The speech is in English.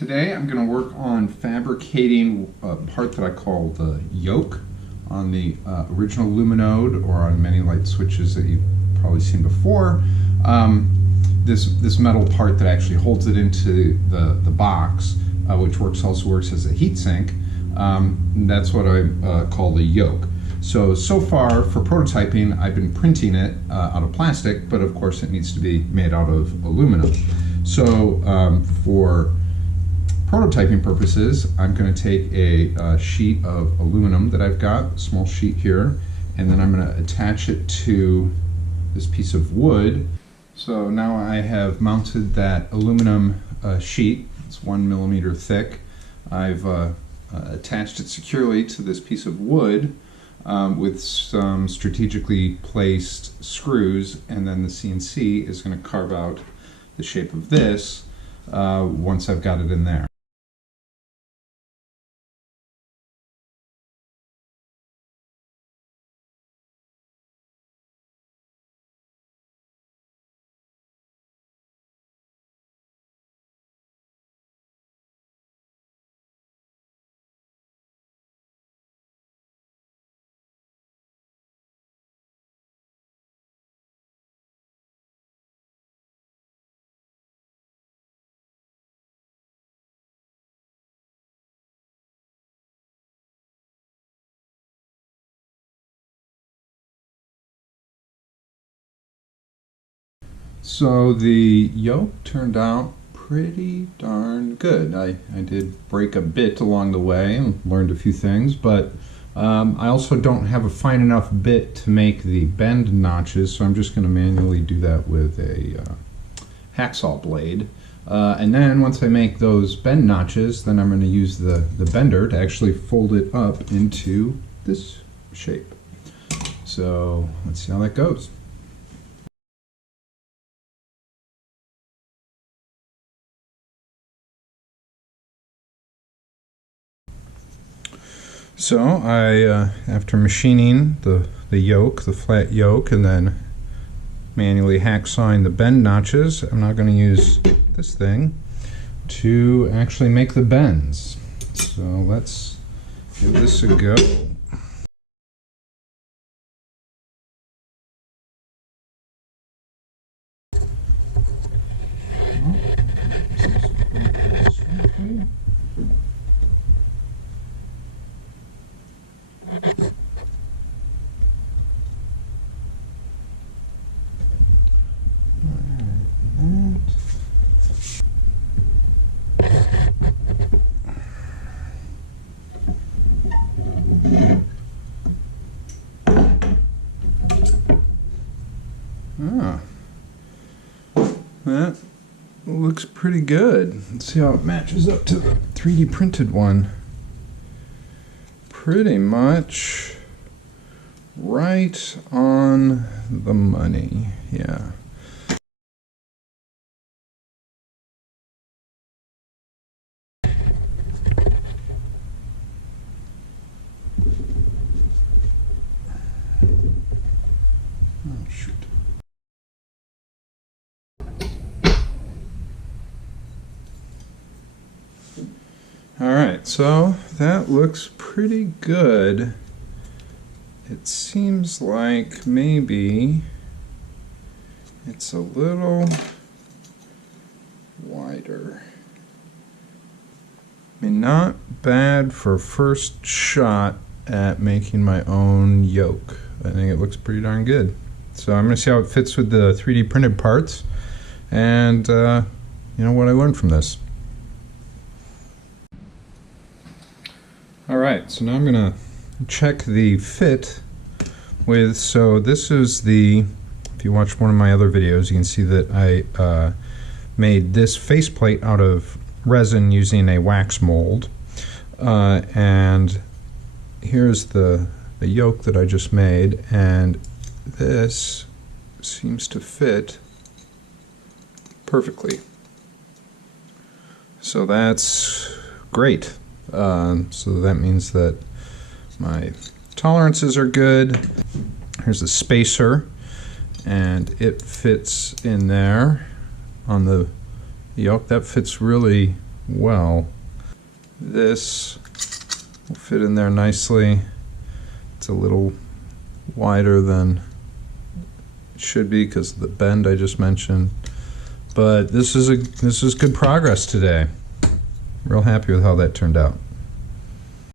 Today I'm going to work on fabricating a part that I call the yoke on the original Luminode, or on many light switches that you've probably seen before. This metal part that actually holds it into the box, which also works as a heat sink. That's what I call the yoke. So far for prototyping, I've been printing it out of plastic, but of course it needs to be made out of aluminum. So for prototyping purposes, I'm going to take a sheet of aluminum that I've got, a small sheet here, and then I'm going to attach it to this piece of wood. So now I have mounted that aluminum sheet. It's 1 millimeter thick. I've attached it securely to this piece of wood with some strategically placed screws, and then the CNC is going to carve out the shape of this once I've got it in there. So the yoke turned out pretty darn good. I did break a bit along the way and learned a few things, but I also don't have a fine enough bit to make the bend notches, so I'm just going to manually do that with a hacksaw blade. And then once I make those bend notches, then I'm going to use the bender to actually fold it up into this shape. So let's see how that goes. So I, after machining the yoke, the flat yoke, and then manually hacksawing the bend notches, I'm now going to use this thing to actually make the bends. So let's give this a go. That looks pretty good. Let's see how it matches up to the 3D printed one. Pretty much right on the money, yeah. Oh, shoot. Alright, so that looks pretty good. It seems like maybe it's a little wider. I mean, not bad for first shot at making my own yoke. I think it looks pretty darn good. So I'm going to see how it fits with the 3D printed parts and you know, what I learned from this. Alright, so now I'm going to check the fit with, so this is the, if you watch one of my other videos, you can see that I made this faceplate out of resin using a wax mold. And here's the yoke that I just made, and this seems to fit perfectly. So that's great. So that means that my tolerances are good. Here's the spacer, and it fits in there on the yoke. That fits really well. This will fit in there nicely. It's a little wider than it should be because of the bend I just mentioned. But this is good progress today. Real happy with how that turned out.